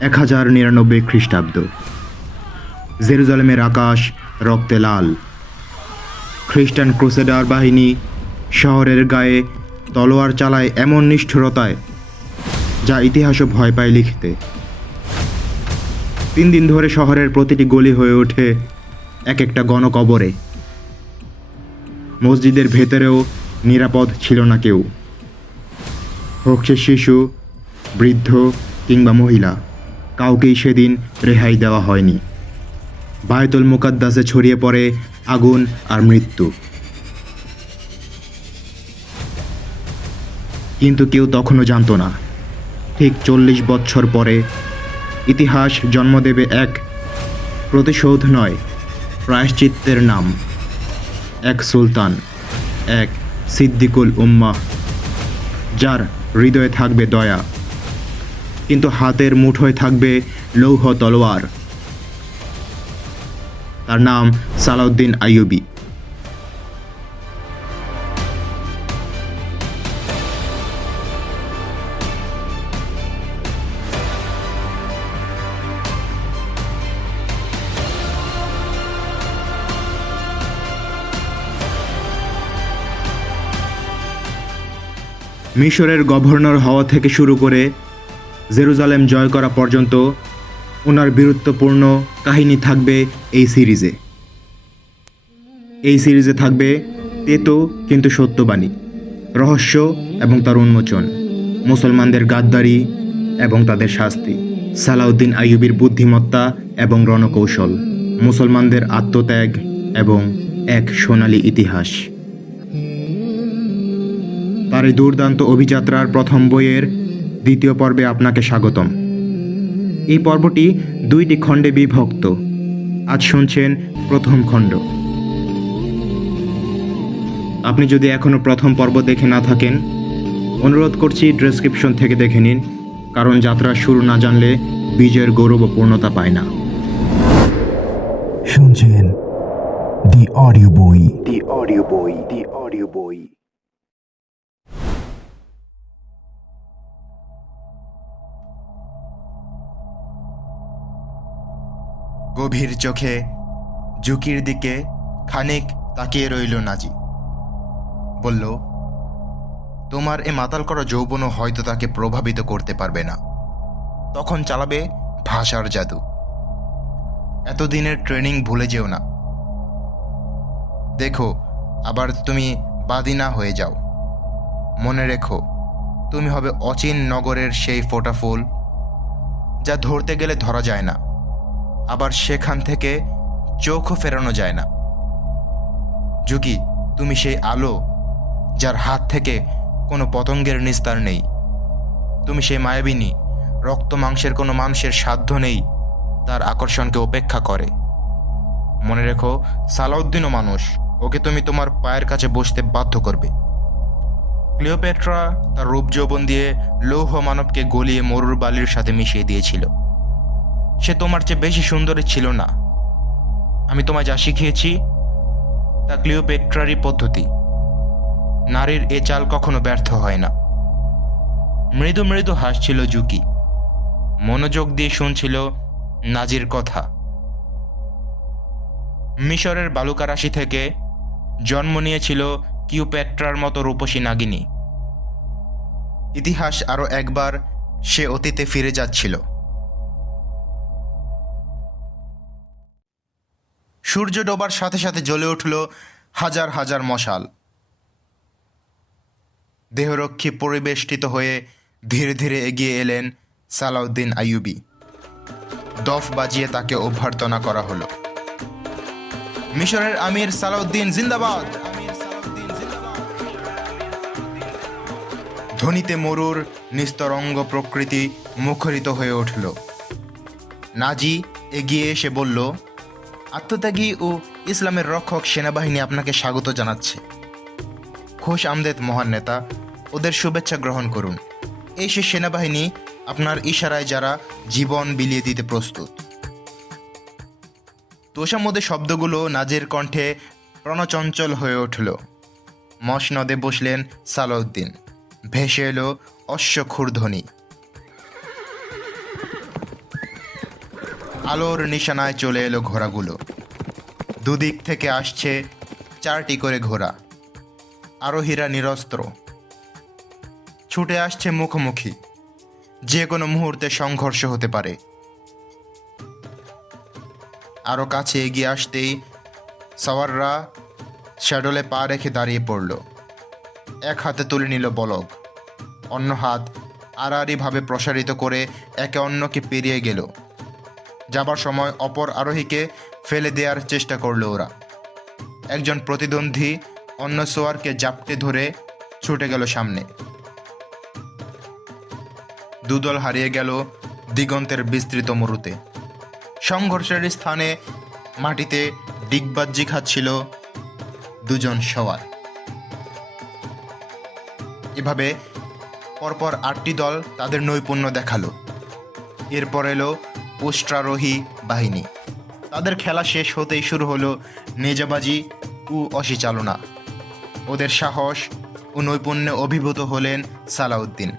এক হাজার নিরানব্বই খ্রিস্টাব্দ। জেরুজালেমের আকাশ রক্তে লাল। খ্রিস্টান ক্রুসেডার বাহিনী শহরের গায়ে তলোয়ার চালায় এমন নিষ্ঠুরতায়, যা ইতিহাসও ভয় পায় লিখতে। তিন দিন ধরে শহরের প্রতিটি গলি হয়ে ওঠে এক একটা গণকবরে। মসজিদের ভেতরেও নিরাপদ ছিল না কেউ। হোক শিশু, বৃদ্ধ কিংবা মহিলা। কাউকেই সেদিন রেহাই দেওয়া হয়নি। বায়তুল মুকাদ্দাসে ছড়িয়ে পড়ে আগুন আর মৃত্যু। কিন্তু কেউ তখনও জানতো না, ঠিক চল্লিশ বৎসর পরে ইতিহাস জন্ম দেবে এক প্রতিশোধ নয়, প্রায়শ্চিত্তের নাম। এক সুলতান, এক সিদ্দিকুল উম্মা যার হৃদয়ে থাকবে দয়া। কিন্তু হাতের মুঠোয় থাকবে লৌহ তলোয়ার। তার নাম সালাউদ্দিন আইয়ুবি। মিশরের গভর্নর হওয়া থেকে শুরু করে জেরুজালেম জয় করা পর্যন্ত ওনার বীরত্বপূর্ণ কাহিনী থাকবে এই সিরিজে। এই সিরিজে থাকবে তেতো কিন্তু সত্যবাণী, রহস্য এবং তার উন্মোচন, মুসলমানদের গাদ্দারি এবং তাদের শাস্তি, সালাউদ্দিন আইয়ুবির বুদ্ধিমত্তা এবং রণকৌশল, মুসলমানদের আত্মত্যাগ এবং এক সোনালী ইতিহাস। তার এই দুর্দান্ত অভিযাত্রার প্রথম বইয়ের দ্বিতীয় পর্বে আপনাকে স্বাগতম। এই পর্বটি দুইটি খণ্ডে বিভক্ত। আজ শুনছেন প্রথম খণ্ড। আপনি যদি এখনও প্রথম পর্ব দেখে না থাকেন অনুরোধ করছি ডেসক্রিপশন থেকে দেখে নিন কারণ যাত্রা শুরু না জানলে বিজয়ের গৌরব ও পূর্ণতা পায় না। শুনছেন দি অডিও বই। দি অডিও বই দি অডিও বই। গভীর চোখে ঝুঁকির দিকে খানিক তাকিয়ে রইল নাজি। বলল, তোমার এ মাতাল করা যৌবনও হয়তো তাকে প্রভাবিত করতে পারবে না। তখন চালাবে ভাষার জাদু। এতদিনের ট্রেনিং ভুলে যেও না। দেখো, আবার তুমি বাদিনা হয়ে যাও। মনে রেখো, তুমি হবে অচিন নগরের সেই ফোটা ফুল যা ধরতে গেলে ধরা যায় না। আবার সেখান থেকে চোখও ফেরানো যায় না। যুগি, তুমি সেই আলো যার হাত থেকে কোনো পতঙ্গের নিস্তার নেই। তুমি সেই মায়াবিনী, রক্ত মাংসের কোনো মানুষের সাধ্য নেই, তার আকর্ষণকে উপেক্ষা করে। মনে রেখো, সালাউদ্দিনও মানুষ, ওকে তুমি তোমার পায়ের কাছে বসতে বাধ্য করবে। ক্লিওপেট্রা তার রূপ যৌবন দিয়ে লৌহ মানবকে গলিয়ে মরুর বালির সাথে মিশিয়ে দিয়েছিল। সে তোমার চেয়ে বেশি সুন্দরী ছিল না। আমি তোমায় যা শিখিয়েছি, তা ক্লিওপেট্রারই পদ্ধতি। নারীর এ চাল কখনো ব্যর্থ হয় না। মৃদু মৃদু হাসছিল জুকি। মনোযোগ দিয়ে শুনছিল নাজির কথা। মিশরের বালুকারাশি থেকে জন্ম নিয়েছিল কিউপেট্রার মতো রূপসী নাগিনী। ইতিহাস আরও একবার সে অতীতে ফিরে যাচ্ছিল। সূর্য ডোবার সাথে সাথে জ্বলে উঠল হাজার হাজার মশাল। দেহরক্ষী পরিবেষ্টিত হয়ে ধীরে ধীরে এগিয়ে এলেন সালাউদ্দিন আইয়ুবি। দফ বাজিয়ে তাকে অভ্যর্থনা করা হলো। মিশরের আমির সালাউদ্দিন জিন্দাবাদ। ধ্বনিতে মরুর নিস্তরঙ্গ প্রকৃতি মুখরিত হয়ে উঠল। নাজি এগিয়ে এসে বলল আত্মত্যাগী ও ইসলামের রক্ষক সেনাবাহিনী আপনাকে স্বাগত জানাচ্ছে। খোশ আমদেদ মহান নেতা, ওদের শুভেচ্ছা গ্রহণ করুন। এই সে সেনাবাহিনী আপনার ইশারায় যারা জীবন বিলিয়ে দিতে প্রস্তুত। তোষামদে শব্দগুলো নাজের কণ্ঠে প্রণচঞ্চল হয়ে উঠল। মসনদে বসলেন সালাউদ্দিন। ভেসে এলো অশ্ব ক্ষুরধ্বনি আলোর নিশানায় চলে এলো ঘোড়াগুলো। দুদিক থেকে আসছে চারটি করে ঘোড়া। আরোহীরা নিরস্ত্র। ছুটে আসছে মুখোমুখি। যে কোনো মুহূর্তে সংঘর্ষ হতে পারে। আরও কাছে এগিয়ে আসতেই সওয়াররা শ্যাডলে পা রেখে দাঁড়িয়ে পড়ল। এক হাতে তুলে নিল বলক। অন্য হাত আড়াআড়িভাবে প্রসারিত করে একে অন্যকে পেরিয়ে গেল। যাবার সময় অপর আরোহীকে ফেলে দেওয়ার চেষ্টা করল ওরা। একজন প্রতিদ্বন্দ্বী অন্য সোয়ারকে জাপটে ধরে ছুটে গেল সামনে। দুদল হারিয়ে গেল দিগন্তের বিস্তৃত মরুতে। সংঘর্ষের স্থানে মাটিতে ডিগবাজ্জি খাচ্ছিল দুজন সওয়ার এভাবে পরপর আটটি দল তাদের নৈপুণ্য দেখাল। এরপর এলো উষ্ট্রারোহী বাহিনী। তাদের খেলা শেষ হতেই শুরু হলো নেজাবাজি ও অসিচালনা। ওদের সাহস ও নৈপুণ্যে অভিভূত হলেন সালাউদ্দিন।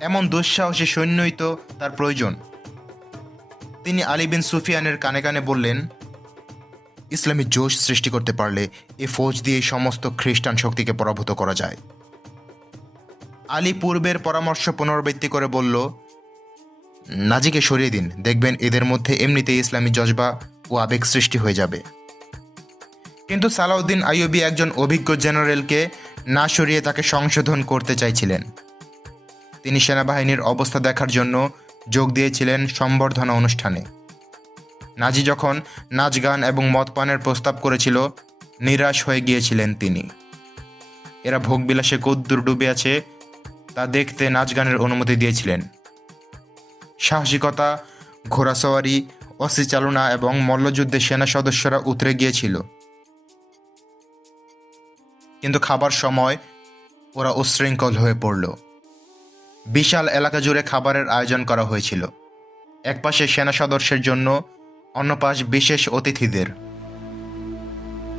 এমন দুঃসাহসী সৈন্যই তো তার প্রয়োজন। তিনি আলী বিন সুফিয়ানের কানে কানে বললেন, ইসলামী জোশ সৃষ্টি করতে পারলে এ ফৌজ দিয়ে সমস্ত খ্রিস্টান শক্তিকে পরাভূত করা যায়। আলী পূর্বের পরামর্শ পুনরাবৃত্তি করে বলল নাজিকে সরিয়ে দিন। দেখবেন এদের মধ্যে এমনিতেই ইসলামী জজবা ও আবেগ সৃষ্টি হয়ে যাবে। কিন্তু সালাউদ্দিন আইয়ুবি একজন অভিজ্ঞ জেনারেলকে না সরিয়ে তাকে সংশোধন করতে চাইছিলেন। তিনি সেনাবাহিনীর অবস্থা দেখার জন্য যোগ দিয়েছিলেন সম্বর্ধনা অনুষ্ঠানে। নাজি যখন নাচ গান এবং মদ পানের প্রস্তাব করেছিল, নিরাশ হয়ে গিয়েছিলেন তিনি। এরা ভোগবিলাসে কদ্দুর ডুবে আছে, তা দেখতে নাচ গানের অনুমতি দিয়েছিলেন। সাহসিকতা, ঘোড়াসওয়ারি অস্ত্রচালনা এবং মল্লযুদ্ধে সেনা সদস্যরা উতরে গিয়েছিল। কিন্তু খাবার সময় ওরা উশৃঙ্খল হয়ে পড়ল। বিশাল এলাকা জুড়ে খাবারের আয়োজন করা হয়েছিল। একপাশে সেনা সদস্যের জন্য, অন্য পাশ বিশেষ অতিথিদের।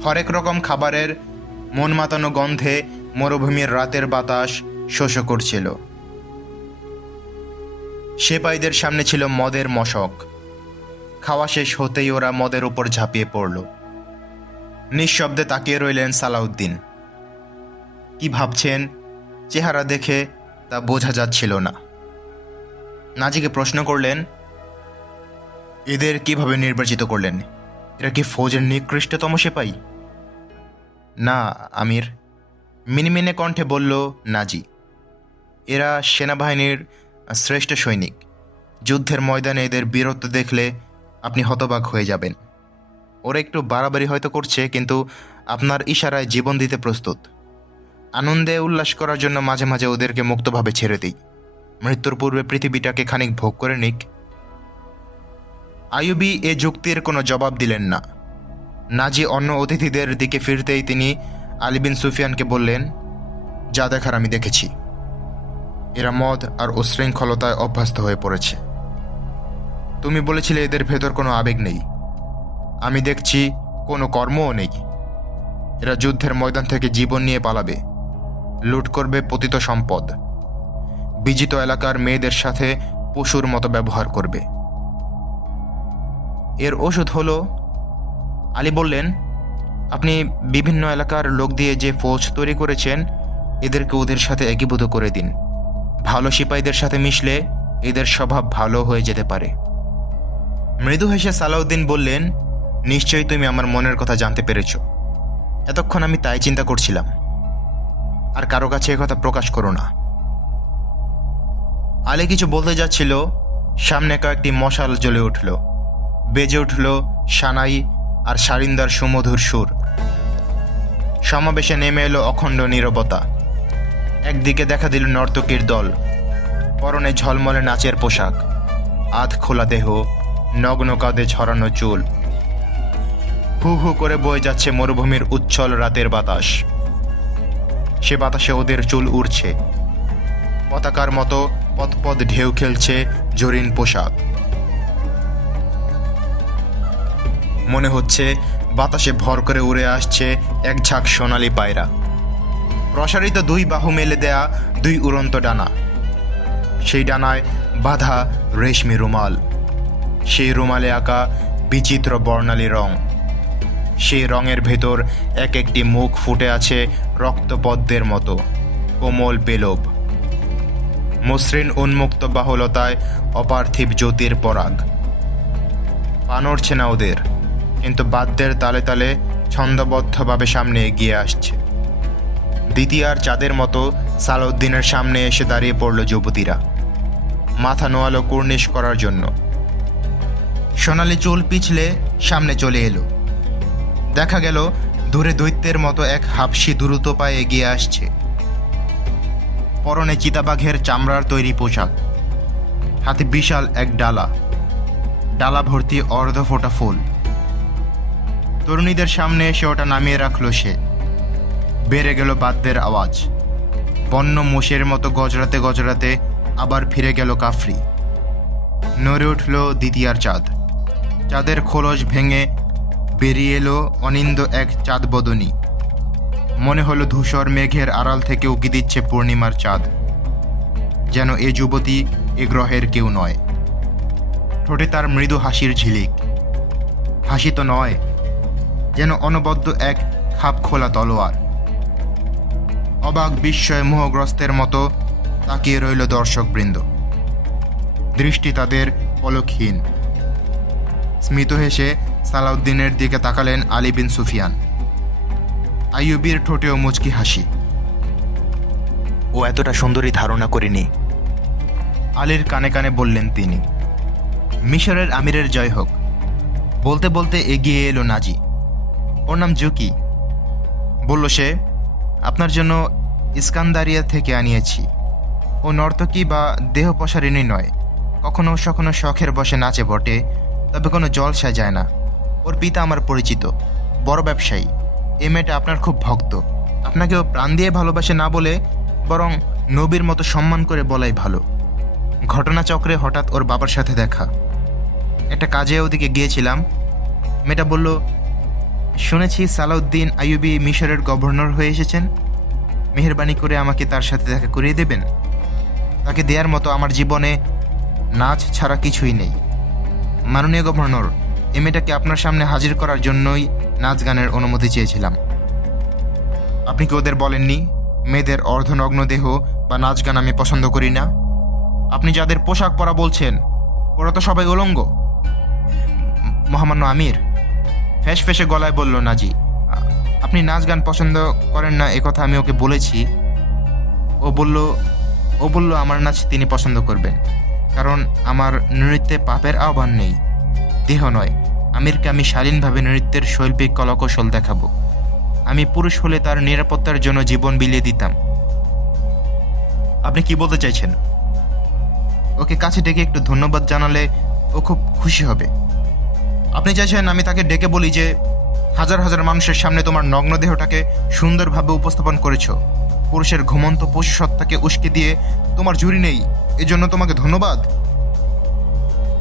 হরেক রকম খাবারের মন মাতানো গন্ধে মরুভূমির রাতের বাতাস শোষ করছিল। সেপাইদের সামনে ছিল মদের মশক। খাওয়া শেষ হতেই ওরা মদের উপর ঝাঁপিয়ে পড়ল। নিঃশব্দে তাকিয়ে রইলেন সালাউদ্দিন। কি ভাবছেন? চেহারা দেখে তা বোঝা যাচ্ছিল না। নাজিকে প্রশ্ন করলেন, এদের কীভাবে নির্বাচিত করলেন? এরা কি ফৌজের নিকৃষ্টতম সেপাই না, আমির। মিনমিনে কণ্ঠে বলল নাজি, এরা সেনাবাহিনীর শ্রেষ্ঠ সৈনিক। যুদ্ধের ময়দানে এদের বীরত্ব দেখলে আপনি হতবাক হয়ে যাবেন। ওরা একটু বাড়াবাড়ি হয়তো করছে, কিন্তু আপনার ইশারায় জীবন দিতে প্রস্তুত। আনন্দে উল্লাস করার জন্য মাঝে মাঝে ওদেরকে মুক্তভাবে ছেড়ে দিই। মৃত্যুর পূর্বে পৃথিবীটাকে খানিক ভোগ করে নিক। আইয়ুবি এ যুক্তির কোনো জবাব দিলেন না। নাজি অন্য অতিথিদের দিকে ফিরতেই তিনি আলিবিন সুফিয়ানকে বললেন, যা দেখার আমি দেখেছি। এরা মদ আর উশৃঙ্খলতায় অভ্যস্ত হয়ে পড়েছে। তুমি বলেছিলে এদের ভেতর কোনো আবেগ নেই। আমি দেখছি কোনো কর্মও নেই। এরা যুদ্ধের ময়দান থেকে জীবন নিয়ে পালাবে। লুট করবে পতিত সম্পদ। বিজিত এলাকার মেয়েদের সাথে পশুর মতো ব্যবহার করবে। এর ওষুধ হলো, আলী বললেন, আপনি বিভিন্ন এলাকার লোক দিয়ে যে ফৌজ তৈরি করেছেন, এদেরকে ওদের সাথে একীভূত করে দিন। ভালো সিপাহীদের সাথে মিশলে এদের স্বভাব ভালো হয়ে যেতে পারে। মৃদু হেসে সালাউদ্দিন বললেন, নিশ্চয়ই তুমি আমার মনের কথা জানতে পেরেছ। এতক্ষণ আমি তাই চিন্তা করছিলাম। আর কারও কাছে কথা প্রকাশ করো না। আলে কিছু বলতে যাচ্ছিল, সামনে কয়েকটি মশাল জ্বলে উঠল। বেজে উঠল সানাই আর সারিন্দার সুমধুর সুর। সমাবেশে নেমে এলো অখণ্ড নীরবতা। একদিকে দেখা দিল নর্তকীর দল, পরনে ঝলমলে নাচের পোশাক, আধ খোলা দেহ, নগ্ন কাঁধে ছড়ানো চুল। হু হু করে বয়ে যাচ্ছে মরুভূমির উচ্ছল রাতের বাতাস। সে বাতাসে ওদের চুল উড়ছে। পতাকার মতো পদপদ ঢেউ খেলছে জরিন পোশাক। মনে হচ্ছে বাতাসে ভর করে উড়ে আসছে এক ঝাঁক সোনালি পায়রা। প্রসারিত দুই বাহু মেলে দেয়া দুই উড়ন্ত ডানা। সেই ডানায় বাঁধা রেশমি রুমাল। সেই রুমালে আঁকা বিচিত্র বর্ণালী রং। সেই রঙের ভেতর এক একটি মুখ ফুটে আছে রক্তপদ্মের মতো, কোমল পেলব মসৃণ উন্মুক্ত বাহুলতায় অপার্থিব জ্যোতির পরাগ। পা নড়ছে না ওদের, কিন্তু বাদ্যের তালে তালে ছন্দবদ্ধভাবে সামনে এগিয়ে আসছে। দ্বিতীয়ার চাঁদের মতো সালাউদ্দিনের সামনে এসে দাঁড়িয়ে পড়ল যুবতীরা। মাথা নোয়ালো কুর্নিশ করার জন্য। সোনালি চুল পিছলে সামনে চলে এলো। দেখা গেল দূরে দৈত্যের মতো এক হাফসি দ্রুত পায়ে এগিয়ে আসছে। পরনে চিতাবাঘের চামড়ার তৈরি পোশাক। হাতে বিশাল এক ডালা। ডালা ভর্তি অর্ধ ফোটা ফুল। তরুণীদের সামনে এসে ওটা নামিয়ে রাখল সে। বেড়ে গেল বাদ্যের আওয়াজ। বন্য মোষের মতো গজরাতে গজরাতে আবার ফিরে গেল কাফরি। নড়ে উঠল দ্বিতীয়ার চাঁদ। চাঁদের খোলস ভেঙে বেরিয়ে এলো অনিন্দ এক চাঁদ বদনী। মনে হলো ধূসর মেঘের আড়াল থেকে উকি দিচ্ছে পূর্ণিমার চাঁদ। যেন এ যুবতী এ গ্রহের কেউ নয়। ঠোঁটে তার মৃদু হাসির ঝিলিক। হাসি তো নয়, যেন অনবদ্য এক খাপ খোলা তলোয়ার। অবাক বিস্ময় মোহগ্রস্তের মতো তাকিয়ে রইল দর্শকবৃন্দ। দৃষ্টি তাদের পলকহীন। স্মিত হেসে সালাউদ্দিনের দিকে তাকালেন আলী বিন সুফিয়ান। আইয়ুবির ঠোঁটেও মুচকি হাসি। ও এতটা সুন্দরী ধারণা করিনি। আলীর কানে কানে বললেন তিনি মিশরের আমিরের জয় হোক। বলতে বলতে এগিয়ে এলো নাজি। ওর নাম জুকি। বলল সে আপনার জন্য ইস্কান্দারিয়া থেকে আনিয়েছি। ও নর্তকী বা দেহ প্রসারিণী নয়। কখনো সখনো শখের বসে নাচে বটে, তবে কোনো জলসায় যায় না। ওর পিতা আমার পরিচিত, বড় ব্যবসায়ী। এ মেয়েটা আপনার খুব ভক্ত। আপনাকে ও প্রাণ দিয়ে ভালোবাসে না বলে বরং নবীর মতো সম্মান করে বলাই ভালো। ঘটনাচক্রে হঠাৎ ওর বাবার সাথে দেখা। একটা কাজে ওদিকে গিয়েছিলাম। মেয়েটা বলল শুনেছি সালাউদ্দিন আইয়ুবি মিশরের গভর্নর হয়ে এসেছেন। মেহরবানি করে আমাকে তার সাথে দেখা করিয়ে দেবেন। তাকে দেওয়ার মতো আমার জীবনে নাচ ছাড়া কিছুই নেই। মাননীয় গভর্নর, এ মেয়েটাকে আপনার সামনে হাজির করার জন্যই নাচ গানের অনুমতি চেয়েছিলাম। আপনি কি ওদের বলেননি, মেয়েদের অর্ধনগ্ন দেহ বা নাচ গান আমি পছন্দ করি না? আপনি যাদের পোশাক পরা বলছেন, ওরা তো সবাই উলঙ্গ। মহামান্য আমির। ফ্যাস ফেসে গলায় বলল, নাজি, আপনি নাচ গান পছন্দ করেন না কথা আমি ওকে বলেছি। ও বলল ও বলল, আমার নাচ তিনি পছন্দ করবেন, কারণ আমার নৃত্যে পাপের আহ্বান নেই, দেহ নয়। আমিরকে আমি শালীনভাবে নৃত্যের শৈল্পিক কলাকৌশল দেখাবো। আমি পুরুষ হলে তার নিরাপত্তার জন্য জীবন বিলিয়ে দিতাম। আপনি কি বলতে চাইছেন? ওকে কাছে ডেকে একটু ধন্যবাদ জানালে ও খুব খুশি হবে। আপনি চাইছেন আমি তাকে ডেকে বলি যে, হাজার হাজার মানুষের সামনে তোমার নগ্ন দেহটাকে সুন্দরভাবে উপস্থাপন করেছ। পুরুষের ঘুমন্ত পশু সত্তাকে উস্কে দিয়ে, তোমার জুরি নেই, এজন্য তোমাকে ধন্যবাদ।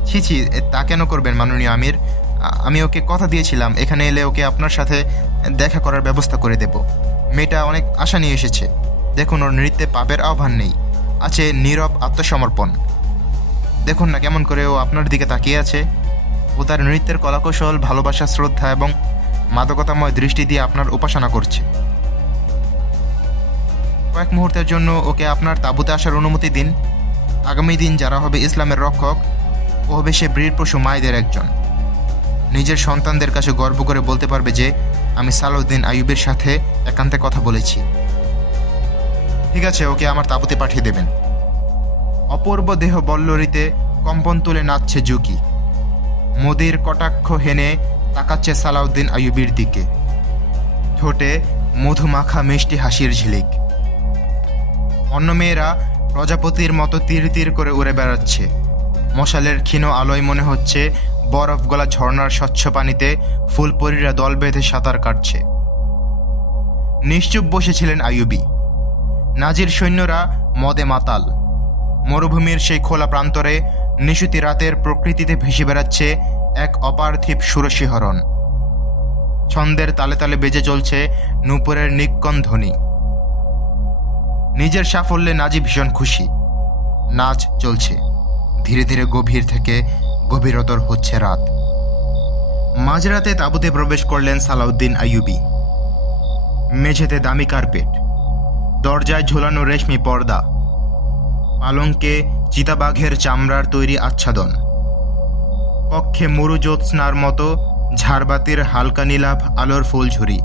ছি ছি তা কেন করবেন মাননীয় আমির? আমি ওকে কথা দিয়েছিলাম, এখানে এলে ওকে আপনার সাথে দেখা করার ব্যবস্থা করে দেব। মেয়েটা অনেক আশা নিয়ে এসেছে। দেখুন, ওর নৃত্যে পাপের আহ্বান নেই, আছে নীরব আত্মসমর্পণ। দেখুন না কেমন করে ও আপনার দিকে তাকিয়ে আছে। ও তার নৃত্যের কলাকৌশল, ভালোবাসা, শ্রদ্ধা এবং মাদকতাময় দৃষ্টি দিয়ে আপনার উপাসনা করছে। কয়েক মুহূর্তের জন্য ওকে আপনার তাঁবুতে আসার অনুমতি দিন। আগামী দিন যারা হবে ইসলামের রক্ষক, ও হবে সে বীর পশু মায়েদের একজন। নিজের সন্তানদের কাছে গর্ব করে বলতে পারবে যে, আমি সালাউদ্দিন আইয়ুবের সাথে একান্তে কথা বলেছি। ঠিক আছে, ওকে আমার তাঁবুতে পাঠিয়ে দেবেন। অপূর্ব দেহ বল্লরিতে কম্পন তুলে নাচছে জুকি মোদির কটাক্ষ হেনে তাকাচ্ছে সালাউদ্দিন আইয়ুবির দিকে। ঠোঁটে মধুমাখা মিষ্টি হাসির ঝিলিক। অন্য মেয়েরা প্রজাপতির মতো তীর তীর করে উড়ে বেড়াচ্ছে। মশালের ক্ষীণ আলোয় মনে হচ্ছে বরফ গলা ঝর্ণার স্বচ্ছ পানিতে ফুলপরীরা দল বেঁধে সাঁতার কাটছে। নিশ্চুপ বসেছিলেন আইয়ুবি। নাজির সৈন্যরা মদে মাতাল। মরুভূমির সেই খোলা প্রান্তরে নিশুতি রাতের প্রকৃতিতে ভেসে বেড়াচ্ছে এক অপার্থিব সুরসিহরণ। ছন্দের তালে তালে বেজে চলছে নূপুরের নিক্কন ধ্বনি নিজের সাফল্যে নাজি ভীষণ খুশি। নাচ চলছে। ধীরে ধীরে গভীর থেকে গভীরতর হচ্ছে রাত। মাঝরাতে তাঁবুতে প্রবেশ করলেন সালাউদ্দিন আইয়ুবি। মেঝেতে দামি কার্পেট। দরজায় ঝোলানো রেশমি পর্দা। পালঙ্কে চিতাবাঘের চামড়ার তৈরি আচ্ছাদন। কক্ষে মরু জ্যোৎস্নার মতো ঝাড়বাতির হালকা নীলাভ আলোর ফুলঝুরি।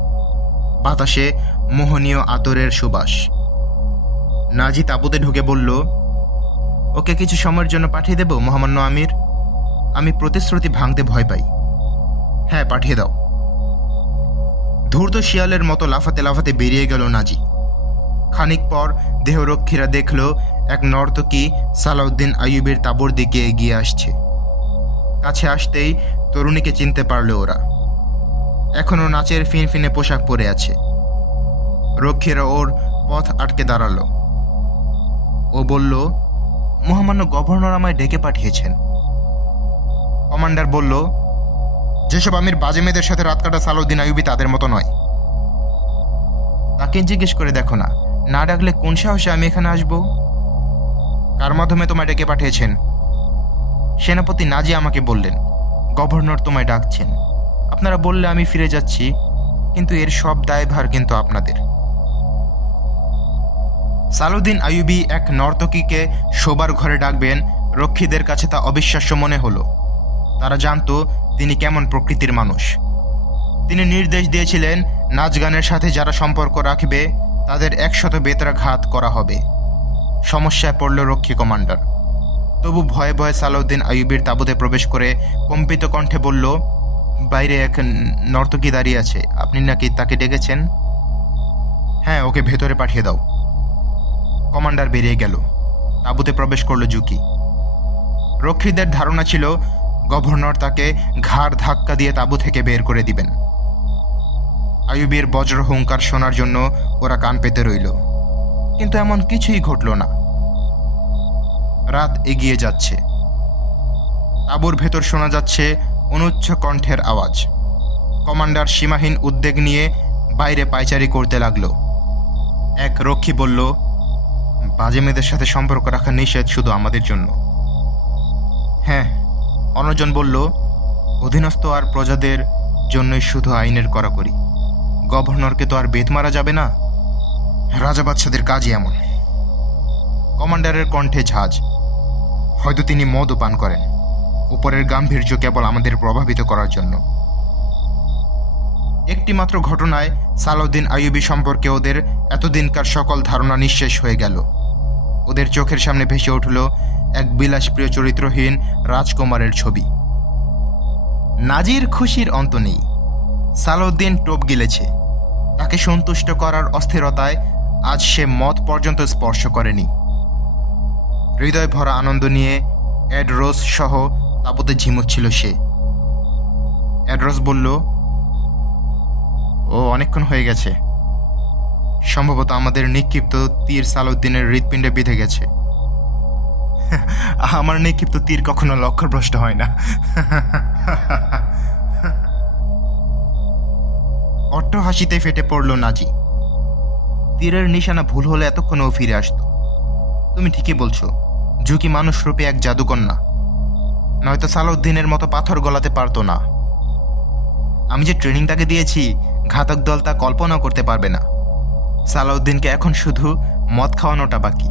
বাতাসে মোহনীয় আতরের সুবাস। নাজি তাঁবুতে ঢুকে বলল, ওকে কিছু সময়ের জন্য পাঠিয়ে দেব, মহামান্য আমির? আমি প্রতিশ্রুতি ভাঙতে ভয় পাই। হ্যাঁ পাঠিয়ে দাও ধূর্ত শিয়ালের মতো লাফাতে লাফাতে বেরিয়ে গেল নাজি খানিক পর দেহরক্ষীরা দেখল এক নর্তকী সালাউদ্দিন আইয়ুবের তাবর দিকে এগিয়ে আসছে। কাছে আসতেই তরুণীকে চিনতে পারল ওরা। এখনও নাচের ফিনফিনে পোশাক পরে আছে। রক্ষীরা ওর পথ আটকে দাঁড়াল। ও বলল, মহামান্য গভর্নর আমায় ডেকে পাঠিয়েছেন। কমান্ডার বলল, যেসব আমির বাজে মেয়েদের সাথে রাত কাটা সালাউদ্দিন আইয়ুবি তাদের মতো নয়। তাকে জিজ্ঞেস করে দেখো না না ডাকলে কোন সাহসে আমি এখানে আসব? কার মাধ্যমে তোমায় ডেকে পাঠিয়েছেন? সেনাপতি নাজি আমাকে বললেন, গভর্নর তোমায় ডাকছেন। আপনারা বললে আমি ফিরে যাচ্ছি, কিন্তু এর সব দায়ভার কিন্তু আপনাদের। সালুদ্দিন আয়ুবি এক নর্তকীকে শোবার ঘরে ডাকবেন, রক্ষীদের কাছে তা অবিশ্বাস্য মনে হলো। তারা জানতো তিনি কেমন প্রকৃতির মানুষ। তিনি নির্দেশ দিয়েছিলেন, নাচ গানের সাথে যারা সম্পর্ক রাখবে, তাদের একশত বেতরাঘাত করা হবে। সমস্যায় পড়ল রক্ষী কমান্ডার। তবু ভয়ে ভয়ে সালাউদ্দিন আইয়ুবির তাঁবুতে প্রবেশ করে কম্পিত কণ্ঠে বলল, বাইরে এক নর্তকী দাঁড়িয়ে আছে, আপনি নাকি তাকে ডেকেছেন? হ্যাঁ ওকে ভেতরে পাঠিয়ে দাও। কমান্ডার বেরিয়ে গেল। তাঁবুতে প্রবেশ করল জুকি। রক্ষীদের ধারণা ছিল, গভর্নর তাকে ঘাড় ধাক্কা দিয়ে তাঁবু থেকে বের করে দিবেন। আয়ুবের বজ্র হুঙ্কার শোনার জন্য ওরা কান পেতে রইল। কিন্তু এমন কিছুই ঘটল না। রাত এগিয়ে যাচ্ছে। তাঁবুর ভেতর শোনা যাচ্ছে অনুচ্চ কণ্ঠের আওয়াজ। কমান্ডার সীমাহীন উদ্বেগ নিয়ে বাইরে পায়চারি করতে লাগল। এক রক্ষী বলল, বাজে মেয়েদের সাথে সম্পর্ক রাখা নিষেধ শুধু আমাদের জন্য। হ্যাঁ অন্যজন বলল, অধীনস্থ আর প্রজাদের জন্যই শুধু আইনের কড়াকড়ি। গভর্নরকে তো আর বেত মারা যাবে না। রাজা বাচ্চাদের কাজই এমন। কমান্ডারের কণ্ঠে ঝাঁজ। হয়তো তিনি মদও পান করেন। উপরের গাম্ভীর্য কেবল আমাদের প্রভাবিত করার জন্য। একটি মাত্র ঘটনায় সালাউদ্দিন আইয়ুবি সম্পর্কে ওদের এতদিনকার সকল ধারণা নিঃশেষ হয়ে গেল। ওদের চোখের সামনে ভেসে উঠল এক বিলাসপ্রিয় চরিত্রহীন রাজকুমারের ছবি। নাজির খুশির অন্ত নেই। সালাউদ্দিন টোপ গিলেছে। তাকে সন্তুষ্ট করার অস্থিরতায় আজ সে মত পর্যন্ত স্পর্শ করেনি। হৃদয় ভরা আনন্দ নিয়ে অ্যাডরোস সহ তাবুতে ঝিমুচ্ছিল সে। অ্যাডরোস বলল, ও অনেকক্ষণ হয়ে গেছে। সম্ভবত আমাদের নিক্ষিপ্ত তীর সালাউদ্দিনের হৃৎপিণ্ডে বিঁধে গেছে। আমার নিক্ষিপ্ত তীর কখনো লক্ষ্যভ্রষ্ট হয় না। অট্ট হাসিতে ফেটে পড়ল নাজি। তীরের নিশানা ভুল হলে এতক্ষণেও ফিরে আসতো। তুমি ঠিকই বলছো। ঝুঁকি মানুষ রূপে এক জাদুকন্যা। নয়তো সালাউদ্দিনের মতো পাথর গলাতে পারতো না। আমি যে ট্রেনিং তাকে দিয়েছি, ঘাতক দল তা কল্পনাও করতে পারবে না। সালাউদ্দিনকে এখন শুধু মদ খাওয়ানোটা বাকি।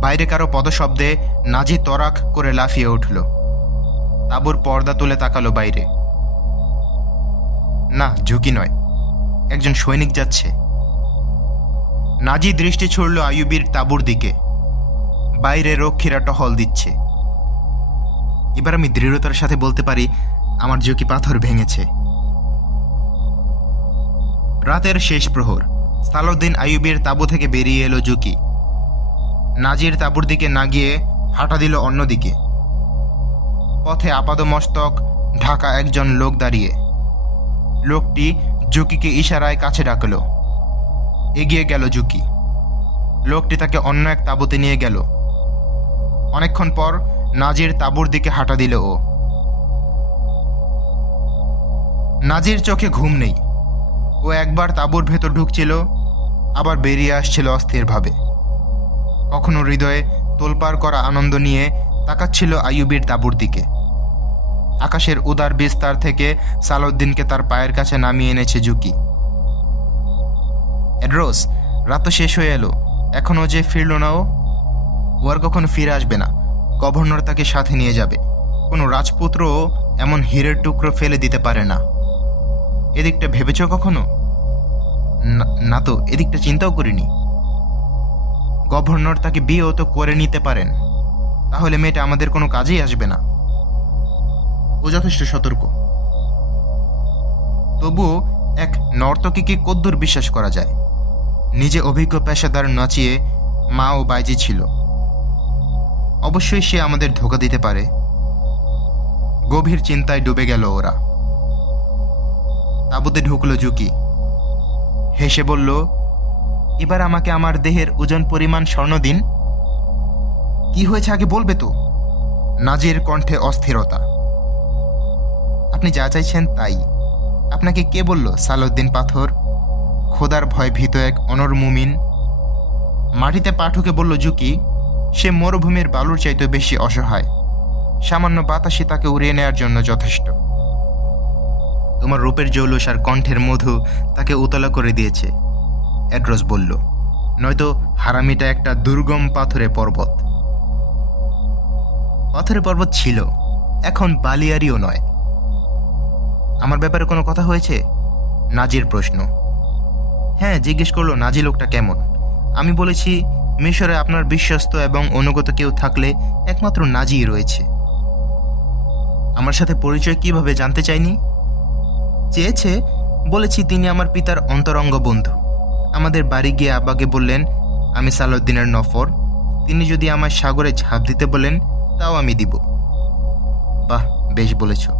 বাইরে কারও পদশব্দে নাজি তরাক করে লাফিয়ে উঠল। তাবুর পর্দা তুলে তাকালো বাইরে। না, ঝুঁকি নয়। একজন সৈনিক যাচ্ছে। নাজি দৃষ্টি ছুড়ল আয়ুবীর তাবুর দিকে। বাইরে রক্ষীরা টহল দিচ্ছে। এবার আমি দৃঢ়তার সাথে বলতে পারি, আমার ঝুঁকি পাথর ভেঙেছে? রাতের শেষ প্রহর। সালাউদ্দিন আইয়ুবের তাঁবু থেকে বেরিয়ে এলো জুকি। নাজির তাঁবুর দিকে না গিয়ে হাঁটা দিল অন্যদিকে। পথে আপাদমস্তক, ঢাকা একজন লোক দাঁড়িয়ে। লোকটি জুকিকে ইশারায় কাছে ডাকল। এগিয়ে গেল জুকি লোকটি তাকে অন্য এক তাঁবুতে নিয়ে গেল। অনেকক্ষণ পর নাজির তাঁবুর দিকে হাঁটা দিল ও। নাজির চোখে ঘুম নেই। ও একবার তাঁবুর ভেতর ঢুকছিল, আবার বেরিয়ে আসছিল অস্থিরভাবে। কখনো হৃদয়ে তোলপাড় করা আনন্দ নিয়ে তাকাচ্ছিল আইয়ুবির তাঁবুর দিকে। আকাশের উদার বিস্তার থেকে সালাউদ্দিনকে তার পায়ের কাছে নামিয়ে এনেছে জুকি এড্রোস, রাত তো শেষ হয়ে এলো। এখনও যে ফিরল না ও ও আর কখনো ফিরে আসবে না। গভর্নর তাকে সাথে নিয়ে যাবে। কোনো রাজপুত্রও এমন হীরের টুকরো ফেলে দিতে পারে না। এদিকটা ভেবেছ কখনো? না তো, এদিকটা চিন্তাও করিনি। গভর্নর তাকে বিয়েও তো করে নিতে পারেন। তাহলে মেয়েটা আমাদের কোনো কাজেই আসবে না। ও যথেষ্ট সতর্ক। তবুও এক নর্তকীকে কদ্দূর বিশ্বাস করা যায়। নিজে অভিজ্ঞ পেশাদার নাচিয়ে মা ও বাইজি ছিল। অবশ্যই সে আমাদের ধোকা দিতে পারে। গভীর চিন্তায় ডুবে গেল ওরা। তাবুতে ঢুকলো জুকি হেসে বলল, এবার আমাকে আমার দেহের ওজন পরিমাণ স্বর্ণ দিন। কি হয়েছে আগে বলবে তো? নাজির কণ্ঠে অস্থিরতা। আপনি যা চাইছেন তাই। আপনাকে কে বলল, সালাউদ্দিন পাথর? খোদার ভয় ভীত এক অনর মুমিন। মাটিতে পাঠুকে বলল জুকি সে মরুভূমির বালুর চাইতে বেশি অসহায়। সামান্য বাতাসে তাকে উড়িয়ে নেয়ার জন্য যথেষ্ট। তোমার রূপের জৌলস আর কণ্ঠের মধু তাকে উতলা করে দিয়েছে অ্যাড্রস বলল। নয়তো হারামিটা একটা দুর্গম পাথরে পর্বত। পাথরে পর্বত ছিল, এখন বালিয়ারিও নয়। আমার ব্যাপারে কোনো কথা হয়েছে? নাজির প্রশ্ন। হ্যাঁ জিজ্ঞেস করল, নাজি লোকটা কেমন? আমি বলেছি, মিশরে আপনার বিশ্বস্ত এবং অনুগত কেউ থাকলে একমাত্র নাজিই রয়েছে। আমার সাথে পরিচয় কীভাবে জানতে চাইনি? চেয়েছে, বলেছি তিনি আমার পিতার অন্তরঙ্গ বন্ধু। আমাদের বাড়ি গিয়ে আব্বাকে বললেন, আমি সালাউদ্দিনের নফর। তিনি যদি আমার সাগরে ঝাঁপ দিতে বলেন, তাও আমি দিব বাহ, বেশ বলেছ।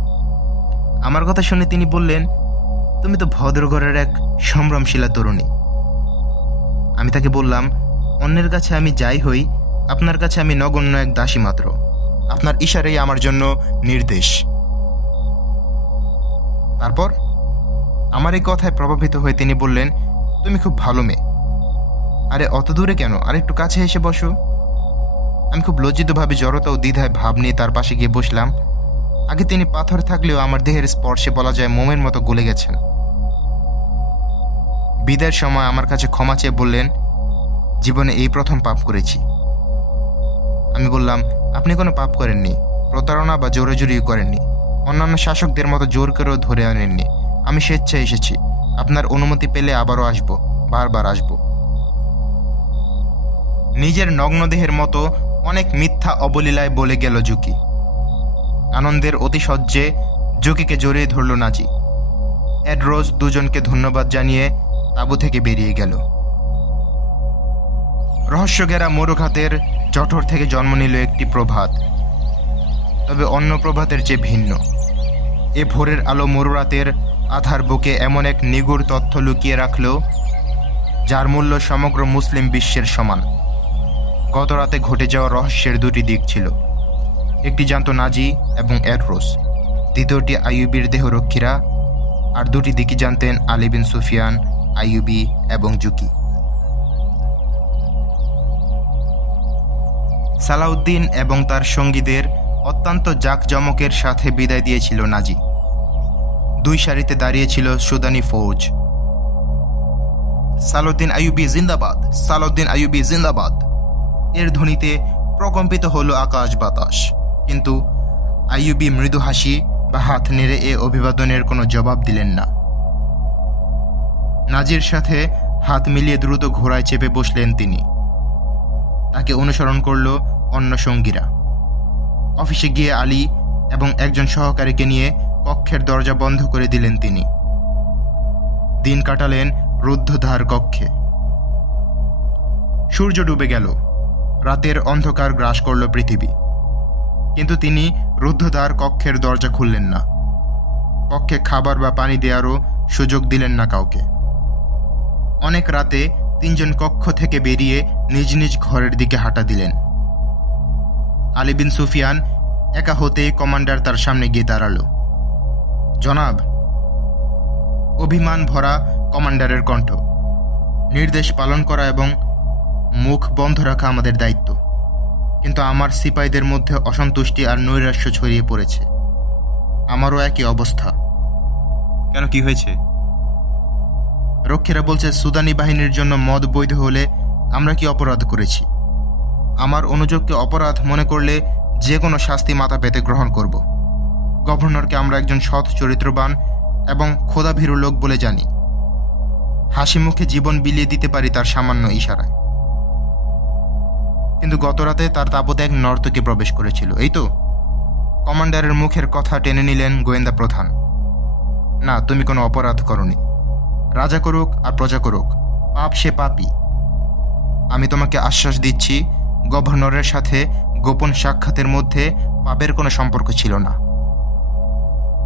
আমার কথা শুনে তিনি বললেন তুমি তো ভদ্রঘরের এক সম্ভ্রমশীলা তরুণী। আমি তাকে বললাম, অন্যের কাছে আমি যাই হই, আপনার কাছে আমি নগণ্য এক দাসী মাত্র। আপনার ইশারাই আমার জন্য নির্দেশ। তারপর আমার এই কথায় প্রভাবিত হয়ে তিনি বললেন, তুমি খুব ভালো মেয়ে। আরে, অত দূরে কেন? আর একটু কাছে এসে বসো। আমি খুব লজ্জিতভাবে জড়তা ও দ্বিধায় ভাব নিয়ে তার পাশে গিয়ে বসলাম। আগে তিনি পাথর থাকলেও আমার দেহের স্পর্শে বলা যায় মোমের মতো গলে গেছেন। বিদায়ের সময় আমার কাছে ক্ষমা চেয়ে বললেন, জীবনে এই প্রথম পাপ করেছি। আমি বললাম, আপনি কোনো পাপ করেননি, প্রতারণা বা জোরাজুরিও করেননি। অন্যান্য শাসকদের মতো জোর করেও ধরে আনেননি। আমি স্বেচ্ছায় এসেছি। আপনার অনুমতি পেলে আবারও আসব, বারবার আসব। নিজের নগ্নদেহের মতো অনেক মিথ্যা অবলীলায় বলে গেল জুকি আনন্দের অতিশয্যে জুকিকে জড়িয়ে ধরল নাজি। এড রোজ দুজনকে ধন্যবাদ জানিয়ে তাঁবু থেকে বেরিয়ে গেল। রহস্যঘেরা মরুঘাতের জঠর থেকে জন্ম নিল একটি প্রভাত। তবে অন্য প্রভাতের চেয়ে ভিন্ন। এ ভোরের আলো মরুরাতের আধার বুকে এমন এক নিগুড় তথ্য লুকিয়ে রাখল, যার মূল্য সমগ্র মুসলিম বিশ্বের সমান। গত রাতে ঘটে যাওয়া রহস্যের দুটি দিক ছিল। একটি জানত নাজি এবং এডরোস দ্বিতীয়টি আইয়ুবির দেহরক্ষীরা, আর দুটি দিকই জানতেন আলী বিন সুফিয়ান আইয়ুবি এবং জুকি। সালাউদ্দিন এবং তার সঙ্গীদের অত্যন্ত জাঁকজমকের সাথে বিদায় দিয়েছিল নাজি। দুই সারিতে দাঁড়িয়েছিল সুদানি ফৌজ। সালাউদ্দিন আইয়ুবি জিন্দাবাদ, সালাউদ্দিন আইয়ুবি জিন্দাবাদ। এর ধ্বনিতে প্রকম্পিত হলো আকাশ বাতাস। কিন্তু আইয়ুবি মৃদু হাসি বা হাত নেড়ে এ অভিবাদনের কোনো জবাব দিলেন না। নাজির সাথে হাত মিলিয়ে দ্রুত ঘোড়ায় চেপে বসলেন তিনি। তাকে অনুসরণ করল অন্য সঙ্গীরা। অফিসে গিয়ে আলী এবং একজন সহকারীকে নিয়ে কক্ষের দরজা বন্ধ করে দিলেন তিনি। দিন কাটালেন রুদ্ধধার কক্ষে। সূর্য ডুবে গেল। রাতের অন্ধকার গ্রাস করল পৃথিবী। কিন্তু তিনি রুদ্ধদ্বার কক্ষের দরজা খুললেন না। কক্ষে খাবার বা পানি দেওয়ারও সুযোগ দিলেন না কাউকে। অনেক রাতে তিনজন কক্ষ থেকে বেরিয়ে নিজ নিজ ঘরের দিকে হাঁটা দিলেন। আলী বিন সুফিয়ান একা হতেই কমান্ডার তার সামনে গিয়ে দাঁড়াল। জনাব, অভিমান ভরা কমান্ডারের কণ্ঠ। নির্দেশ পালন করা এবং মুখ বন্ধ রাখা আমাদের দায়িত্ব। কিন্তু আমার সিপাহীদের মধ্যে অসন্তুষ্টি আর নৈরাশ্য ছড়িয়ে পড়েছে। আমারও একই অবস্থা। কেন কি হয়েছে? রক্ষীরা বলছে, সুদানি বাহিনীর জন্য মদ বৈধ হলে আমরা কি অপরাধ করেছি? আমার অনুযোগকে অপরাধ মনে করলে যে কোনো শাস্তি মাথা পেতে গ্রহণ করব। গভর্নরকে আমরা একজন সৎ চরিত্রবান এবং খোদাভীরু লোক বলে জানি। হাসি মুখে জীবন বিলিয়ে দিতে পারি তার সামান্য ইশারায়। কিন্তু গতরাতে তার তাবতে এক নর্তকে প্রবেশ করেছিল। এই তো, কমান্ডারের মুখের কথা টেনে নিলেন গোয়েন্দা প্রধান। না, তুমি কোনো অপরাধ করনি। রাজা করুক আর প্রজা করুক, পাপ সে পাপই। আমি তোমাকে আশ্বাস দিচ্ছি, গভর্নরের সাথে গোপন সাক্ষাতের মধ্যে পাপের কোনো সম্পর্ক ছিল না।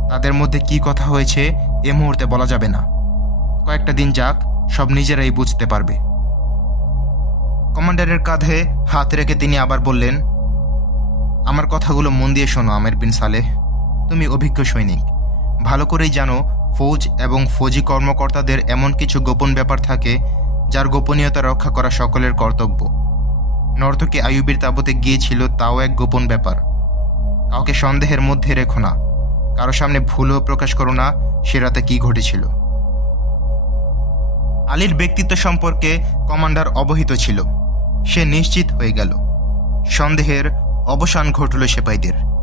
তাদের মধ্যে কি কথা হয়েছে এ মুহূর্তে বলা যাবে না। কয়েকটা দিন যাক, সব নিজেরাই বুঝতে পারবে। কমান্ডারের কাঁধে হাত রেখে তিনি আবার বললেন, আমার কথাগুলো মন দিয়ে শোনো আমের বিন সালেহ। তুমি অভিজ্ঞ সৈনিক। ভালো করেই জানো ফৌজ এবং ফৌজি কর্মকর্তাদের এমন কিছু গোপন ব্যাপার থাকে, যার গোপনীয়তা রক্ষা করা সকলের কর্তব্য। নর্তকী আয়ুবের তাবতে গিয়েছিল তাও এক গোপন ব্যাপার। কাউকে সন্দেহের মধ্যে রেখো না। কারও সামনে ভুলও প্রকাশ করো না, সে রাতে কী ঘটেছিল। আলীর ব্যক্তিত্ব সম্পর্কে কমান্ডার অবহিত ছিল। সে নিশ্চিত হয়ে গেল। সন্দেহের অবসান ঘটল সেপাইদের।